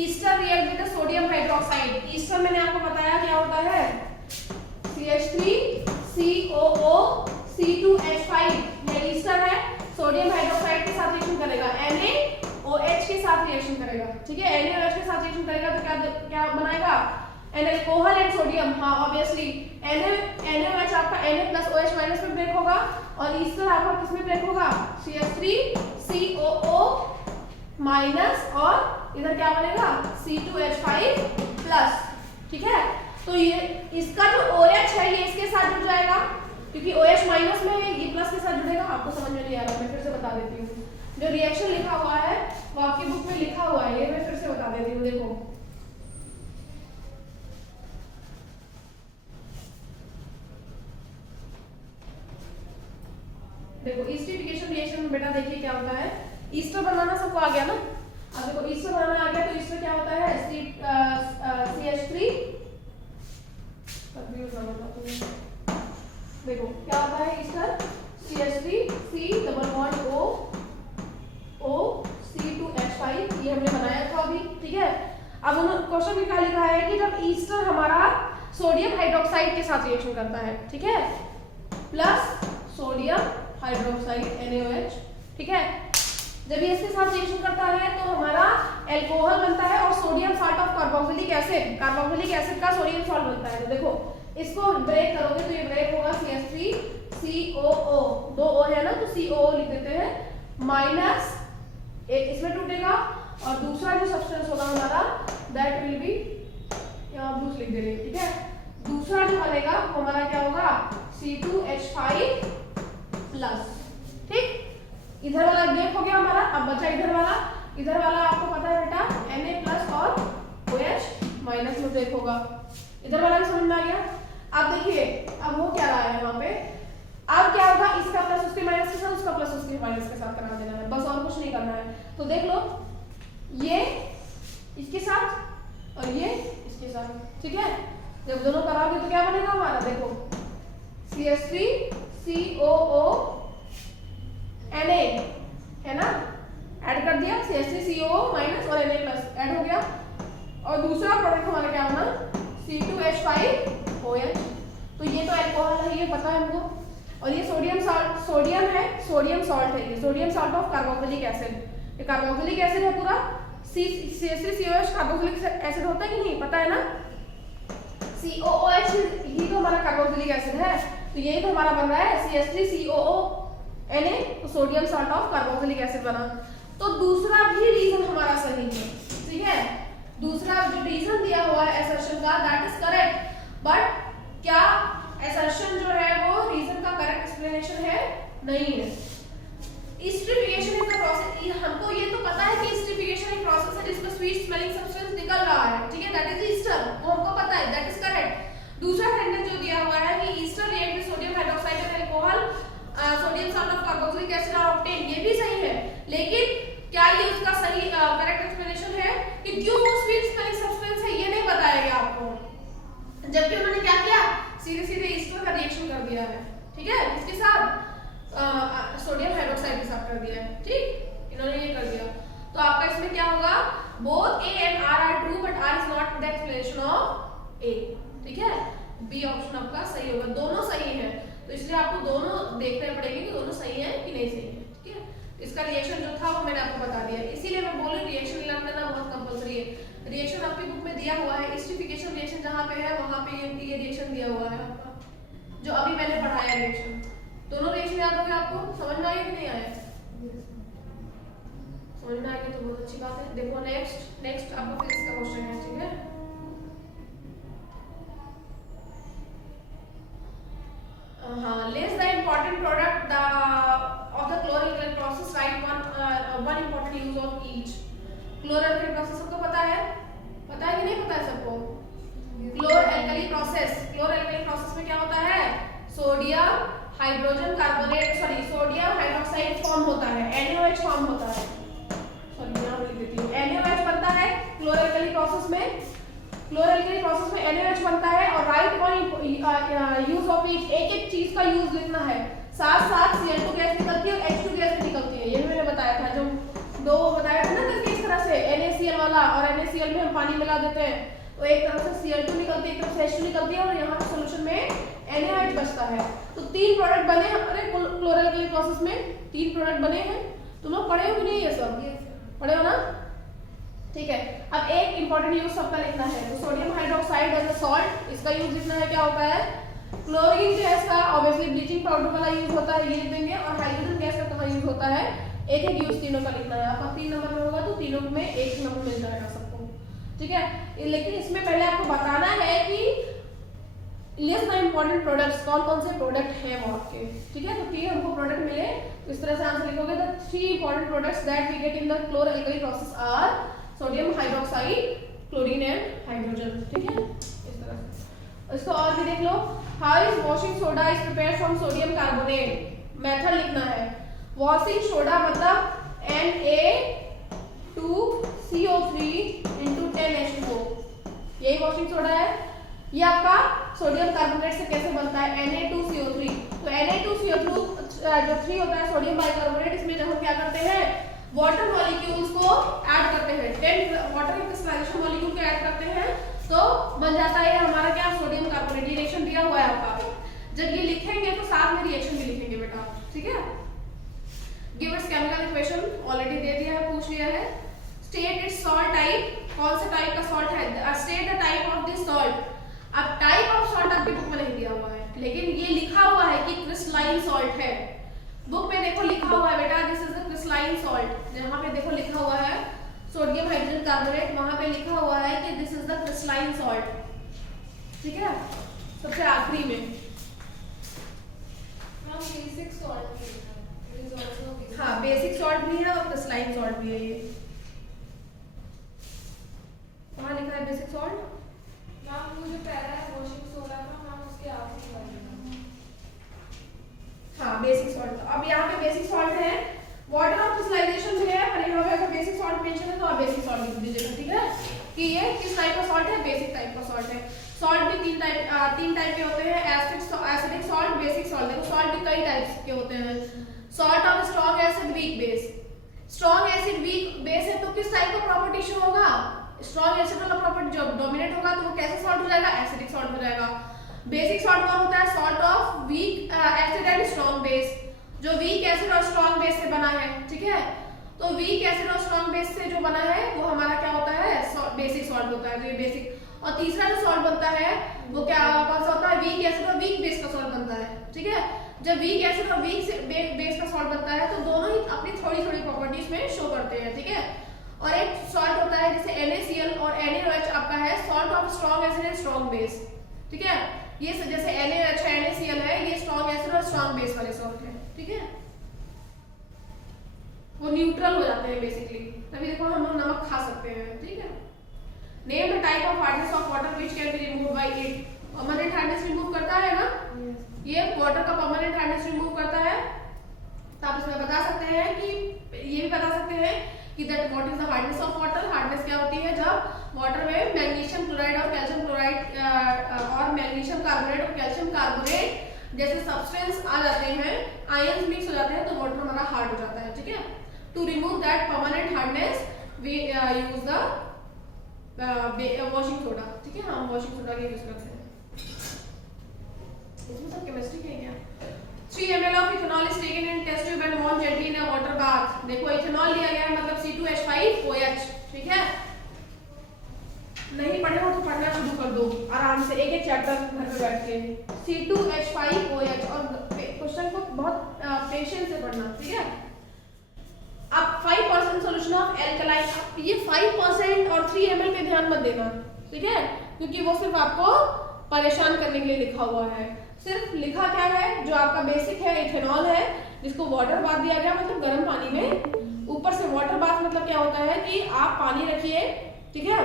Easter react with the sodium hydroxide. Easter मैंने आपको बताया क्या होता है, CH3COO C2H5, ये ईस्टर है, सोडियम हाइड्रोक्साइड के साथ रिएक्शन करेगा, NaOH के साथ रिएक्शन करेगा, ठीक है। NaOH के साथ रिएक्शन करेगा तो क्या बनाएगा, एन अल्कोहल एंड सोडियम, हाँ ऑब्वियसली NaOH आपका Na+OH- में ब्रेक होगा और ईस्टर आपका किसमें ब्रेक होगा, CH3COO- और इधर क्या बनेगा C2H5+, ठीक है। तो ये इसका जो OH है ये इसके साथ जुड़ जाएगा क्योंकि OH- में है, ये प्लस के साथ जुड़ेगा। आपको समझ में नहीं आ रहा, मैं फिर से बता देती हूँ। जो रिएक्शन लिखा हुआ है वो आपकी बुक में लिखा हुआ है, ये मैं फिर से बता देती हूँ। देखो एस्टिफिकेशन रिएक्शन में बेटा देखिए क्या होता है, ईस्टर बनाना सबको आ गया ना। अब देखो ईस्टर बनाना आ गया तो इसमें क्या होता है, CH3, देखो क्या होता है Easter, CH3 C double bond O C2H5, ये हमने बनाया था अभी, ठीक है। अब उन्होंने क्वेश्चन में क्या लिखा है कि जब ईस्टर हमारा सोडियम हाइड्रोक्साइड के साथ रिएक्शन करता है, ठीक है, प्लस सोडियम हाइड्रोक्साइड NaOH, ठीक है, जब ये इसके साथ रिएक्शन करता है तो हमारा अल्कोहल बनता है और sodium salt of carboxylic acid, carboxylic acid का सोडियम सॉल्ट बनता है। तो देखो इसको ब्रेक करोगे तो ये ब्रेक होगा CH3COO, दो O है ना तो COO लिख देते हैं, माइनस एक इसमें टूटेगा और दूसरा जो सब्सटेंस होगा हमारा दैट विल बी, यहाँ ब्लूस लिख दे रहे हैं, ठीक है, दूसरा जो बनेगा वो हमारा क्या होगा C2H5 प्लस, ठीक। इधर वाला ब्रेक हो गया हमारा, अब बचा इधर वाला, इधर वाला आपको पता है बेटा Na प्लस और OH माइनस में ब्रेक होगा, इधर वाला भी समझ में आ गया। अब देखिए अब वो क्या रहा है वहां पे, अब क्या होगा, इसका प्लस उसके माइनस के साथ, उसका प्लस उसके माइनस के साथ करा देना है, बस और कुछ नहीं करना है। तो देख लो ये इसके साथ और ये इसके साथ, ठीक है, जब दोनों कराओगे तो क्या बनेगा हमारा, देखो CH3COO Na है ना, ऐड कर दिया CH3COO माइनस और Na प्लस ऐड हो गया, और दूसरा प्रोडक्ट हमारा क्या होना C2H5OH, तो ये तो अल्कोहल है, ये पता है हमको, और ये सोडियम सॉल्ट, सोडियम है, सोडियम सॉल्ट है, ये sodium salt of carboxylic acid, ये कार्बोक्सिलिक एसिड है पूरा, CH3COH कार्बोक्सिलिक एसिड होता है कि नहीं, पता है ना, COOH ही तो हमारा कार्बोक्सिलिक एसिड है, तो यही तो हमारा बन रहा है CH3COO Na, तो sodium salt of carboxylic acid बना। तो दूसरा भी रीजन हमारा सही है, ठीक है, दूसरा जो रीजन दिया हुआ है असर्शन का दैट इज करेक्ट, बट क्या असर्शन जो है वो रीजन का करेक्ट एक्सप्लेनेशन है, नहीं है। एस्टिफिकेशन इज द प्रोसेस, हमको ये तो पता है कि एस्टिफिकेशन एक प्रोसेस है जिसमें स्वीट स्मेलिंग सब्सटेंस निकल रहा है, ठीक है, दैट इज ईस्टर, वो हमको पता है, दैट इज करेक्ट। दूसरा सेंटेंस जो दिया हुआ है कि ester react with sodium hydroxide and alcohol sodium salt of carboxylic acid are obtain, ये भी सही है, लेकिन क्या ये उसका सही करेक्ट एक्सप्लेनेशन है कि क्यों वो स्वीट स्मेलिंग सब्सटेंस है, ये नहीं बताया गया आपको, जबकि उन्होंने क्या किया, सीधे सीधे ईस्टर का रिएक्शन कर दिया है, ठीक है, इसके साथ सोडियम हाइड्रोक्साइड के साथ कर दिया है, ठीक, इन्होंने ये कर दिया। तो आपका इसमें क्या होगा, both A and R are true but R is not the explanation of A, ठीक है, बी ऑप्शन आपका सही होगा, दोनों सही है, तो इसलिए आपको दोनों देखने पड़ेंगे कि दोनों सही है कि नहीं सही है, ठीक है। इसका रिएक्शन जो था वो मैंने आपको बता दिया, इसीलिए मैं बोल रही हूँ रिएक्शन लर्न करना बहुत कंपलसरी है। रिएक्शन आपकी बुक में दिया हुआ है, एस्टिफिकेशन रिएक्शन जहाँ पे है वहाँ पे ये रिएक्शन दिया हुआ है आपका, जो अभी मैंने पढ़ाया रिएक्शन, दोनों रिएक्शन याद हो गया आपको, समझ में आया कि नहीं आया, समझ में आएगी तो बहुत अच्छी बात है। देखो नेक्स्ट आपका फिजिक्स का क्वेश्चन है, ठीक है, हाँ, list the important product of the chloroalkyl process, write one important use of each। chloroalkyl process सबको पता है कि नहीं पता है सबको, chloroalkyl process में क्या होता है, sodium hydrogen carbonate sodium hydroxide form होता है, NaOH फॉर्म होता है, यहाँ लिख देती हूँ, NaOH बनता है chloroalkyl प्रोसेस में, क्लोरल प्रोसेस में NaOH बनता है, और right one use of each, एक एक चीज का यूज लिखना है, साथ साथ Cl2 गैस निकलती है और H2 गैस भी निकलती है, ये भी मैंने बताया था, जो दो बताया था ना करके इस तरह से NaCl वाला, और NaCl में हम पानी मिला देते हैं तो एक तरफ से Cl2 निकलती है, एक तरफ से H2 निकलती है, और यहाँ पे सोल्यूशन में NaOH बचता है। तो तीन प्रोडक्ट बने हमारे क्लोरल प्रोसेस में, तीन प्रोडक्ट बने हैं, तुम लोग पढ़े हो कि नहीं, ये सब पढ़े हो ना, ठीक है। अब एक इंपॉर्टेंट यूज सबका लिखना है, तो sodium hydroxide as a salt, इसका यूज लिखना है, क्या होता है, क्लोरीन गैस का ऑब्वियसली ब्लीचिंग पाउडर वाला यूज होता है, ये लिख देंगे, और हाइड्रोजन गैस का कहाँ यूज होता है, एक एक यूज तीनों का लिखना है, आपका 3 नंबर में होगा तो तीनों में एक नंबर मिल जाएगा सबको, ठीक है। लेकिन इसमें पहले आपको बताना है कि लिस्ट द इंपॉर्टेंट प्रोडक्ट्स, कौन कौन से प्रोडक्ट हैं वो आपके, ठीक है। तो 3 हमको प्रोडक्ट मिले, तो इस तरह से आंसर लिखोगे the 3 important products that we get in the chloroalkali process are sodium hydroxide, chlorine and hydrogen, ठीक है। इस तरह से इसको और भी देख लो, how is washing soda is prepared from sodium carbonate, method लिखना है। वॉशिंग सोडा मतलब Na2CO3 × 10H2O, यही वॉशिंग सोडा है। ये आपका सोडियम कार्बोनेट से कैसे बनता है, Na2CO3। तो Na2CO3 जो 3 होता है सोडियम बाइकार्बोनेट, इसमें जब हम क्या करते हैं वाटर मॉलिक्यूल्स को ऐड करते हैं, 10 वाटर क्रिस्टलाइजेशन मॉलिक्यूल को ऐड करते हैं, तो बन जाता है हमारा क्या सोडियम कार्बोनेट। रिएक्शन दिया हुआ है आपका, जब ये लिखेंगे तो साथ में रिएक्शन भी लिखेंगे बेटा, ठीक है। Give its chemical equation already दे दिया है, पूछ लिया है। स्टेट इट्स सॉल्ट टाइप, कौन से टाइप का सॉल्ट है, state the type of this salt. अब टाइप ऑफ सॉल्ट आपकी बुक में नहीं दिया हुआ है, लेकिन ये लिखा हुआ है कि क्रिस्टलाइन सॉल्ट है। बुक में देखो लिखा हुआ है बेटा, this is the crystalline salt. जहां पे देखो लिखा हुआ है सोडियम हाइड्रोजन कार्बोनेट, वहां पे लिखा हुआ है कि this is the crystalline salt, ठीक है। सबसे आखिरी में बेसिक सॉल्ट भी है, इट इज आल्सो बेसिक। हाँ बेसिक सॉल्ट भी है और क्रिस्टलाइन सॉल्ट भी है। ये कहाँ लिखा है बेसिक सॉल्ट, मैम वो जो पैरा है वॉशिंग सोडा का, मैम उसके आखिरी वाले में। हाँ बेसिक सॉल्ट। अब यहाँ पे बेसिक सॉल्ट है, वाटर ऑफ क्रिस्टलाइजेशन भी है, पर यहाँ पे अगर बेसिक सॉल्ट मेंशन है तो आप बेसिक सॉल्ट लिख दीजिएगा, ठीक है। कि ये किस टाइप का सॉल्ट है, बेसिक टाइप का सॉल्ट है। सॉल्ट भी तीन टाइप के होते हैं, एसिडिक सॉल्ट, बेसिक सॉल्ट। देखो सॉल्ट भी कई टाइप्स के होते हैं। Salt of strong acid weak base, strong acid weak base है तो किस टाइप का प्रॉपर्टी शो होगा, स्ट्रॉन्ग एसिड वाला प्रॉपर्टी जब डोमिनेट होगा तो वो कैसे सॉल्ट हो जाएगा, एसिडिक सॉल्ट हो जाएगा। बेसिक सॉल्ट कौन होता है, salt of weak acid and strong base, जो वीक एसिड और स्ट्रॉन्ग बेस से बना है, ठीक है। तो वीक एसिड और स्ट्रॉन्ग बेस से जो बना है वो हमारा क्या होता है, बेसिक सॉल्ट होता है। तो ये बेसिक। और तीसरा जो सॉल्ट बनता है वो क्या कौन सा होता है, वीक एसिड और वीक बेस का सॉल्ट बनता है, ठीक है। जब वीक एसिड और वीक बेस का सॉल्ट बनता है तो दोनों ही अपनी थोड़ी थोड़ी प्रॉपर्टीज में शो करते हैं, ठीक है। और एक सॉल्ट होता है जैसे NaCl और NaOH आपका है salt of strong acid and strong base, ठीक है। ये जैसे NaOH है, NaCl है, ये स्ट्रॉन्ग एसिड और स्ट्रॉन्ग बेस वाले सॉल्ट है, ठीक है। वो न्यूट्रल हो जाते हैं बेसिकली, तभी देखो हम लोग नमक खा सकते हैं, ठीक है। Name the type of hardness of water which can be removed by it. Permanent hardness remove करता है ना, ये वाटर का परमानेंट हार्डनेस रिमूव करता है। तो आप इसमें बता सकते हैं कि ये भी बता सकते हैं कि that what is the hardness of water. Hardness क्या होती है, जब वाटर में मैग्नीशियम क्लोराइड और कैल्शियम क्लोराइड और मैग्नीशियम कार्बोनेट और कैल्शियम कार्बोनेट जैसे सब्सटेंस आ जाते हैं, आयंस मिक्स हो जाते हैं, तो वाटर हमारा हार्ड हो जाता है, ठीक है। To remove that permanent hardness we use the washing soda, ठीक है। हम वॉशिंग सोडा का यूज करते हैं। इसमें सब केमिस्ट्री है क्या। 3 ml of ethanol is taken in test tube and warmed gently in a water bath। देखो इथेनॉल लिया गया है मतलब C2H5OH, ठीक है। नहीं पढ़े हो तो पढ़ना शुरू कर दो आराम से, एक एक चैप्टर घर पे बैठ के C2H5OH, और क्वेश्चन को बहुत पेशेंस से पढ़ना, ठीक है। अब 5% सोल्यूशन ऑफ एल्कलाइन, ये 5% और 3 ml पे ध्यान मत देना, ठीक है, क्योंकि वो सिर्फ आपको परेशान करने के लिए लिखा हुआ है। सिर्फ लिखा क्या है, जो आपका बेसिक है इथेनॉल है, जिसको वाटर बाथ दिया गया मतलब गर्म पानी में। ऊपर से वाटर बाथ मतलब क्या होता है कि आप पानी रखिए, ठीक है,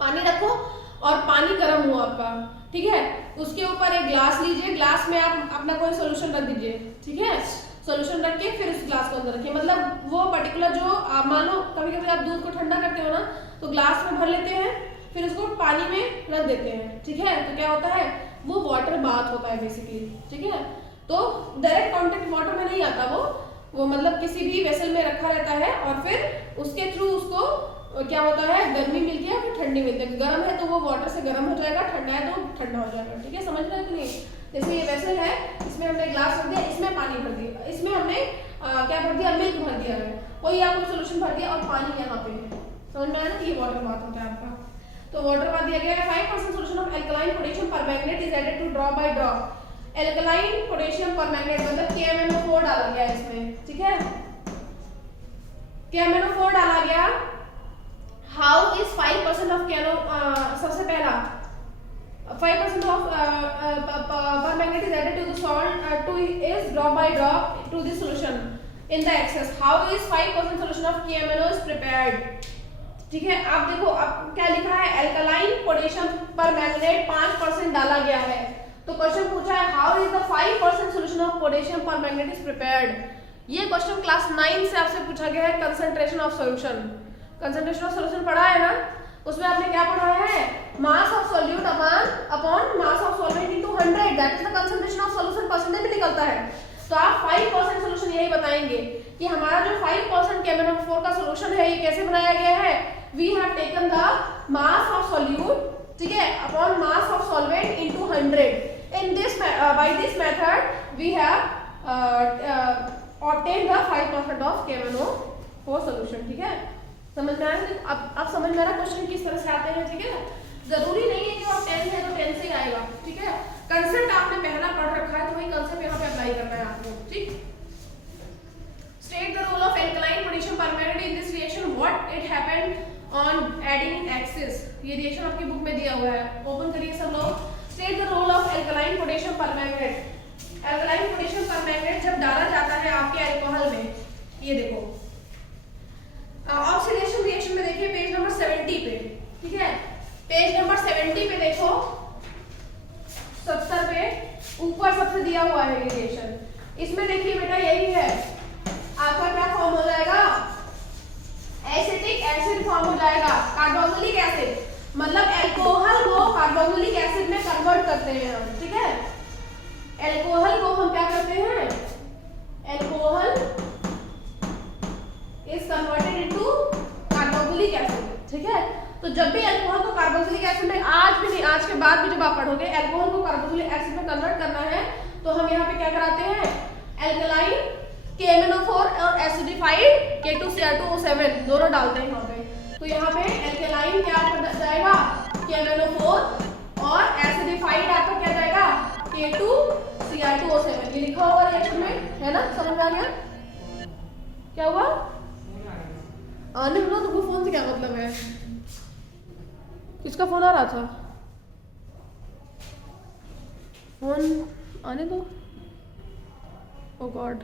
पानी रखो और पानी गर्म हो आपका, ठीक है। उसके ऊपर एक ग्लास लीजिए, ग्लास में आप अपना कोई सोल्यूशन रख दीजिए, ठीक है। सोल्यूशन रख के फिर उस ग्लास को अंदर रखिए, मतलब वो पर्टिकुलर जो मान लो कभी कभी आप दूध को ठंडा करते हो ना, तो ग्लास में भर लेते हैं फिर उसको पानी में रख देते हैं, ठीक है। तो क्या होता है, वो वाटर बाथ होता है बेसिकली, ठीक है। तो डायरेक्ट कांटेक्ट वाटर में नहीं आता वो मतलब किसी भी वेसल में रखा रहता है और फिर उसके थ्रू उसको क्या होता है, गर्मी मिलती है फिर ठंडी मिलती है। गर्म है तो वो वाटर से गर्म हो जाएगा, ठंडा है तो ठंडा हो जाएगा, ठीक है। समझ रहे हैं कि नहीं। जैसे ये वेसल है, इसमें हमने ग्लास रख दिया, इसमें पानी भर दिया, इसमें हमने क्या भर दिया, मिल्क भर दिया है, कोई आपको सोल्यूशन भर दिया और पानी यहाँ पे है, समझ में आया ना। ये वाटर बाथ होता है आपका। तो वाटर बाथ दिया गया है। 5% solution of alkaline potassium permanganate is added to drop by drop. Alkaline potassium permanganate मतलब KMnO4 डाला गया है इसमें, ठीक है। KMnO4 डाला गया। हाउ इज 5% ऑफ सबसे पहला 5% of permanganate is added to the salt is drop by drop to the solution in the excess. How is 5% solution of KMNO is prepared? ठीक है, आप देखो अब क्या लिखा है, एल्कलाइन पोटेशियम परमैंगनेट 5% डाला गया है, तो क्वेश्चन पूछा है how is the 5% solution of potassium permanganate is prepared. ये क्वेश्चन क्लास 9 से आपसे पूछा गया है, concentration of solution. Concentration of solution पढ़ा है ना, उसमें आपने क्या पढ़ा है, मास of solute upon mass of solvent into 100, that is the concentration of solution, percentage में निकलता है। तो आप 5% सॉल्यूशन यही बताएंगे कि हमारा जो 5% KMnO4 का सॉल्यूशन है ये कैसे बनाया गया है। We have taken the mass of solute, ठीक है, upon mass of solvent into 100। In this by this method we have obtained the 5% of KMnO4 solution। ठीक है, समझ में आया? अब समझ में आ रहा क्वेश्चन किस तरह से आते हैं। ठीक है, जरूरी नहीं है कि आप 10 है तो 10 से ही आएगा। ठीक है, कंसेप्ट आपने पहला पढ़ रखा है तो वही कंसेप्ट यहाँ पे अप्लाई करना है आपको। ठीक, state the role of alkaline potassium permanganate in this reaction, what it happened on adding axis. ये रिएक्शन आपकी बुक में दिया हुआ है, ओपन करिए सब लोग। State the role of alkaline potassium permanganate. Alkaline potassium permanganate जब डाला जाता है आपके अल्कोहल में, ये देखो ऑक्सीडेशन रिएक्शन में देखिए पेज नंबर 70 पे। ठीक है, पेज नंबर 70 पे देखो, 70 पे ऊपर सबसे दिया हुआ है रिएक्शन। इसमें देखिए बेटा यही है, आपका क्या फॉर्म हो जाएगा, एसिटिक एसिड फॉर्म हो जाएगा, कार्बोक्सिलिक एसिड, मतलब अल्कोहल को कार्बोक्सिलिक एसिड में कन्वर्ट करते हैं हम। ठीक है, अल्कोहल को हम क्या करते हैं, alcohol is converted into carboxylic acid. ठीक है, तो जब भी अल्कोहल को कार्बोक्सिलिक एसिड में, आज भी नहीं आज के बाद भी जब आप पढ़ोगे अल्कोहल को कार्बोक्सिलिक एसिड में कन्वर्ट करना है, तो हम यहाँ पे क्या कराते हैं, अल्कलाइन KMnO4 और एसिडिफाइड K2Cr2O7 दोनों डालते हैं यहाँ पे। तो यहाँ पे अल्कलाइन क्या आपका जाएगा, KMnO4, और एसिडिफाइड आपका क्या जाएगा, K2Cr2O7। ये लिखा होगा रिएक्शन में, है ना, समझ में आ गया क्या हुआ? आने दो, तुमको फोन से क्या मतलब है? किसका फोन आ रहा था? फोन आने दो। ओ गॉड,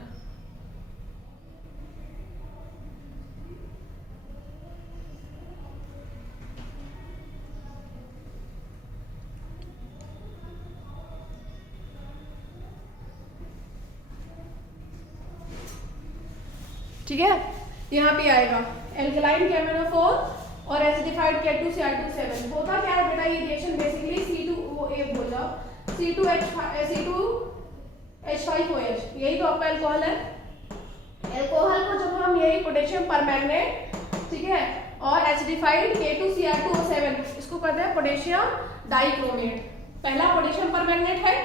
ठीक है, यहाँ पे आएगा एल्कलाइन KMnO4 और एसिडिफाइड K2Cr2O7। होता क्या है बेटा, ये रिएक्शन बेसिकली C2OA बोल जाओ, C2H5OH, यही तो आपका अल्कोहल है। अल्कोहल को जब हम यही पोटेशियम परमैंगनेट, ठीक है, और एसिडिफाइड K2Cr2O7, इसको कहते हैं पोटेशियम डाइक्रोमेट। पहला पोटेशियम परमैंगनेट है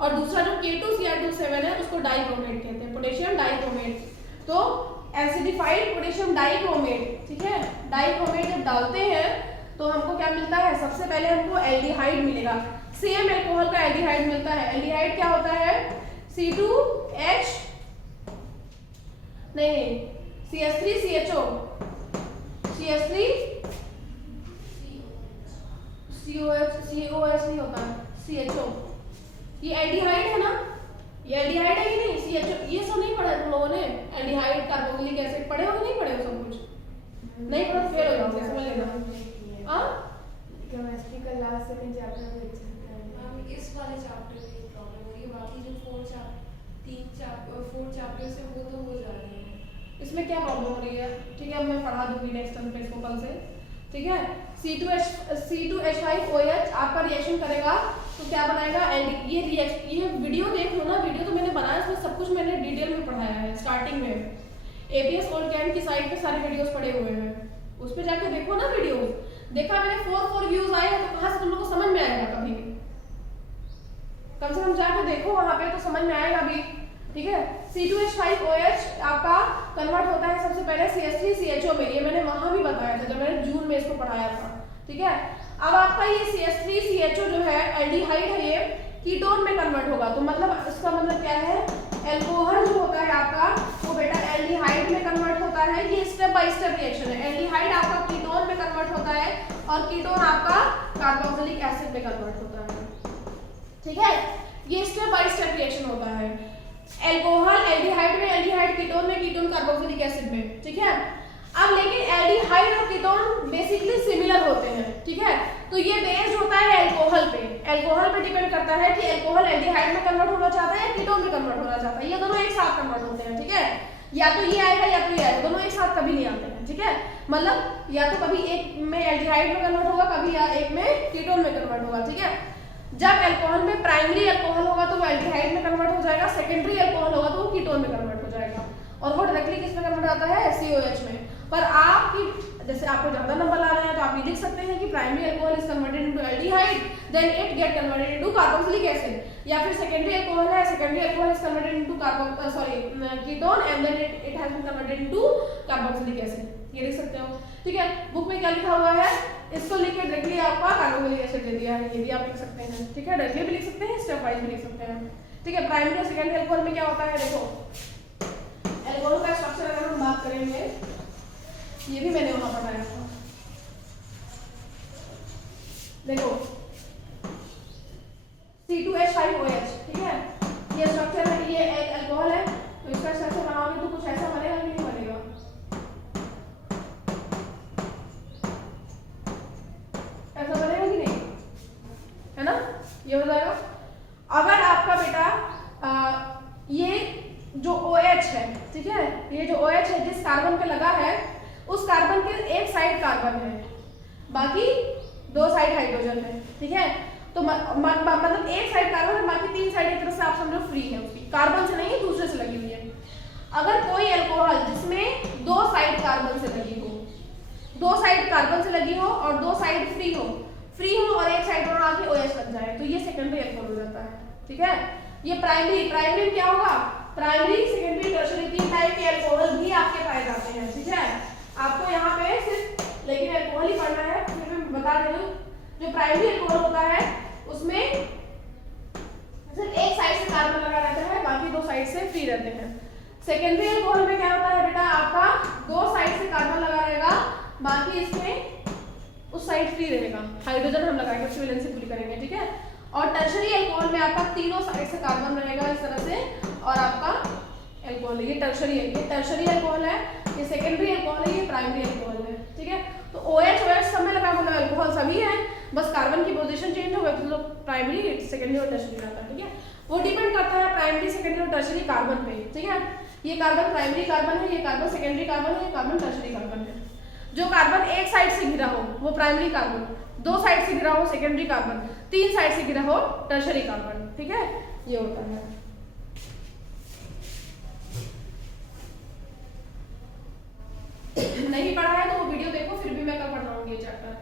और दूसरा जो K2Cr2O7 है उसको डाइक्रोमेट कहते हैं, पोटेशियम डाइक्रोमेट। तो एसिडिफाइड पोटेशियम डाइक्रोमेट, ठीक है, डाइक्रोमेट जब डालते हैं तो हमको क्या मिलता है, सबसे पहले हमको एल्डिहाइड मिलेगा। सेम अल्कोहल का एल्डिहाइड मिलता है। एल्डिहाइड क्या होता है, C2H नहीं CH3CHO, COH नहीं होता, CHO, ये एल्डिहाइड है ना, ये एल्डिहाइड है कि नहीं, CHO, ये सब नहीं पढ़ा तुम लोगों ने, एल्डिहाइड कार्बोक्सिलिक एसिड पढ़े हो नहीं पढ़े हो, सब कुछ नहीं पढ़ा, फेल हो जाओगे, समझ लेना। हां, केमिस्ट्री का लास्ट सेकंड चैप्टर में मैम इस वाले चैप्टर में प्रॉब्लम हो रही है, बाकी जो 4 चैप्टर्स है वो तो हो जा रहे हैं। इसमें क्या प्रॉब्लम हो रही है, ठीक है, अब मैं पढ़ा दूंगी नेक्स्ट टाइम पे इसको कल से। ठीक है, C2H5OH आपका रिएक्शन करेगा तो क्या बनाएगा, ये वीडियो देख लो ना, वीडियो तो मैंने बनाया, इसमें सब कुछ मैंने डिटेल में पढ़ाया है स्टार्टिंग में। APS ओल्ड की साइट पे सारे वीडियोस पड़े हुए हैं, उस पे जाके देखो ना वीडियो। देखा मैंने 4 व्यूज आए हैं, तो कहाँ से तुम लोग को समझ में आएगा, कभी कम से कम जाके देखो वहां पे तो समझ में आएगा भी। ठीक है, C2H5OH आपका कन्वर्ट होता है सबसे पहले CH3CHO में, ये मैंने वहां भी बताया था जब मैंने जून में इसको पढ़ाया था। ठीक है, अब आपका ये CH3CHO जो है एल्डिहाइड है, ये कीटोन में कन्वर्ट होगा। तो मतलब इसका मतलब क्या है, अल्कोहल जो होता है आपका वो बेटा एल्डिहाइड में कन्वर्ट होता है। ये स्टेप बाय स्टेप रिएक्शन है, एल्डिहाइड आपका कीटोन में कन्वर्ट होता है और कीटोन आपका कार्बोक्सिलिक एसिड में कन्वर्ट होता है। ठीक है, ये स्टेप बाय स्टेप रिएक्शन होता है। एल्कोहल एल्डिहाइड में, एल्डिहाइड कीटोन में, कीटोन कार्बोक्सिलिक एसिड में, ठीक है। अब लेकिन एल्डिहाइड और कीटोन बेसिकली सिमिलर होते हैं, ठीक है। तो ये बेस्ड होता है अल्कोहल पे, अल्कोहल पे डिपेंड करता है कि अल्कोहल एल्डिहाइड में कन्वर्ट होना चाहता है या कीटोन में कन्वर्ट होना चाहता है। ये दोनों एक साथ कन्वर्ट होते हैं, ठीक है। या तो ये आएगा या तो ये आएगा, दोनों एक साथ कभी नहीं आते हैं, ठीक है। मतलब या तो कभी एक में एल्डिहाइड में कन्वर्ट होगा, कभी या एक में कीटोन में कन्वर्ट होगा, ठीक है। जब अल्कोहल में प्राइमरी अल्कोहल होगा तो वो एल्डिहाइड में कन्वर्ट हो जाएगा, सेकेंडरी अल्कोहल होगा तो वो कीटोन में कन्वर्ट हो जाएगा, और वो डायरेक्टली किस में कन्वर्ट होता है, COH में। पर आपकी जैसे आपको ज्यादा नंबर लाना है तो आप ये लिख सकते हैं कि primary alcohol is converted into aldehyde, then it get converted into carboxylic acid, या फिर सेकेंडरी अल्कोहल है, secondary alcohol is converted into ketone and then it has been converted into carboxylic acid, ये लिख सकते हो, ठीक है। बुक में क्या लिखा हुआ है इसको लिख के डायरेक्टली आपका कार्बोक्सिलिक एसिड दे दिया है, ये भी आप लिख सकते हैं, ठीक है। डायरेक्टली भी लिख सकते हैं, स्टेप वाइज भी लिख सकते हैं, ठीक है। प्राइमरी और सेकेंडरी अल्कोहल में क्या होता है, देखो अल्कोहल का स्ट्रक्चर अगर हम बात करेंगे, ये भी मैंने वहां बताया था, देखो C2H5OH, ठीक है। ये स्ट्रक्चर है, ये एक अल्कोहल है, तो इसका स्ट्रक्चर बनाओगे तो कुछ ऐसा बनेगा कि नहीं बनेगा, ऐसा बनेगा कि नहीं, है ना, ये हो जाएगा। अगर आपका बेटा ये जो OH है, ठीक है, ये जो OH है जिस कार्बन पे लगा है उस कार्बन के एक साइड कार्बन है, बाकी दो साइड हाइड्रोजन है, ठीक है। तो मतलब एक साइड कार्बन है, बाकी तीन साइड एक तरह से आप समझो फ्री है, उसकी कार्बन से नहीं दूसरे से लगी हुई है। अगर कोई अल्कोहल जिसमें दो साइड कार्बन से लगी हो, दो साइड कार्बन से लगी हो और दो साइड फ्री हो और एक साइड दोनों आके OH बन जाए तो ये सेकेंडरी अल्कोहल हो जाता है, ठीक है। ये प्राइमरी में क्या होगा, प्राइमरी सेकेंडरी टर्शियरी तीन टाइप के अल्कोहल भी आपके पाए जाते हैं, ठीक है। आपको यहाँ पे सिर्फ लेकिन अल्कोहल ही पढ़ना है, फिर मैं बता दे दूं जो प्राइमरी अल्कोहल होता है उसमें सिर्फ एक साइड से कार्बन लगा रहता है, बाकी दो साइड से फ्री रहते हैं। सेकेंडरी अल्कोहल में क्या होता है बेटा, आपका दो साइड से कार्बन लगा रहेगा, बाकी इसमें उस साइड फ्री रहेगा, हाइड्रोजन हम लगाएंगे, उसकी वैलेंसी पूरी करेंगे, ठीक है। और टर्शियरी अल्कोहल में आपका तीनों साइड से कार्बन रहेगा इस तरह से, और आपका अल्कोहल ये टर्शियरी है, ये टर्शियरी अल्कोहल है, ये सेकेंडरी अल्कोहल है, ये प्राइमरी अल्कोहल है, ठीक है। तो OH सब में लगा मतलब अल्कोहल सभी है, बस कार्बन की पोजीशन चेंज हो गई तो प्राइमरी सेकेंडरी और टर्शियरी आता है, ठीक है। वो डिपेंड करता है प्राइमरी सेकेंडरी और टर्शियरी कार्बन पे, ठीक है। ये कार्बन प्राइमरी कार्बन है, ये कार्बन सेकेंडरी कार्बन है, ये कार्बन टर्शियरी कार्बन है। जो कार्बन एक साइड से घिरा हो वो प्राइमरी कार्बन, दो साइड से घिरा हो सेकेंडरी कार्बन, तीन साइड से घिरा हो टर्शियरी कार्बन, ठीक है, ये होता है। नहीं पढ़ा है तो वो वीडियो देखो, फिर भी मैं कल पढ़ाऊंगी ये चैप्टर।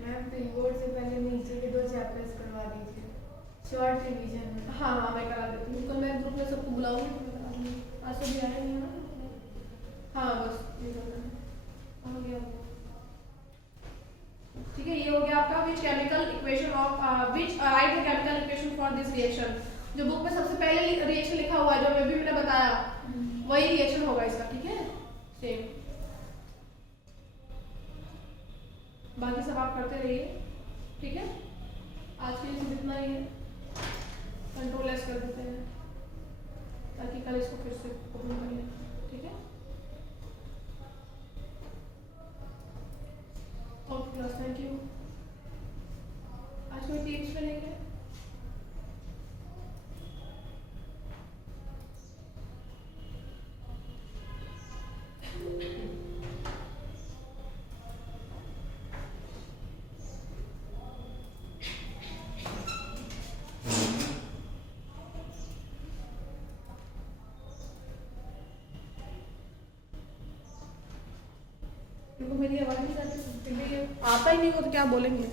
मैम पिलबोर्ड से पहले नीचे के दो चैप्टर्स करवा दीजिए, शॉर्ट रिवीजन में। हाँ मैं करा देती हूँ, कल मैं ग्रुप में सबको बुलाऊंगी तो मैं करा दूंगी, आज सभी आए नहीं है ना। हाँ बस ये करना है, हो गया, ठीक है। ये हो गया आपका which chemical equation of which right the chemical equation for this reaction. जो बुक में सबसे पहले रिएक्शन लिखा हुआ है, जो अभी मैंने बताया वही रिएक्शन होगा इसका, ठीक है, सेम। बाकी सब आप करते रहिए, ठीक है। आज के लिए इतना ही है, कंट्रोल एस कर देते हैं ताकि कल इसको फिर से ओपन करिए, ठीक है। Okay class, thank you. आज कोई टीम्स में लेंगे, मेरी आवाज नहीं जाती, आता ही नहीं हो तो क्या बोलेंगे।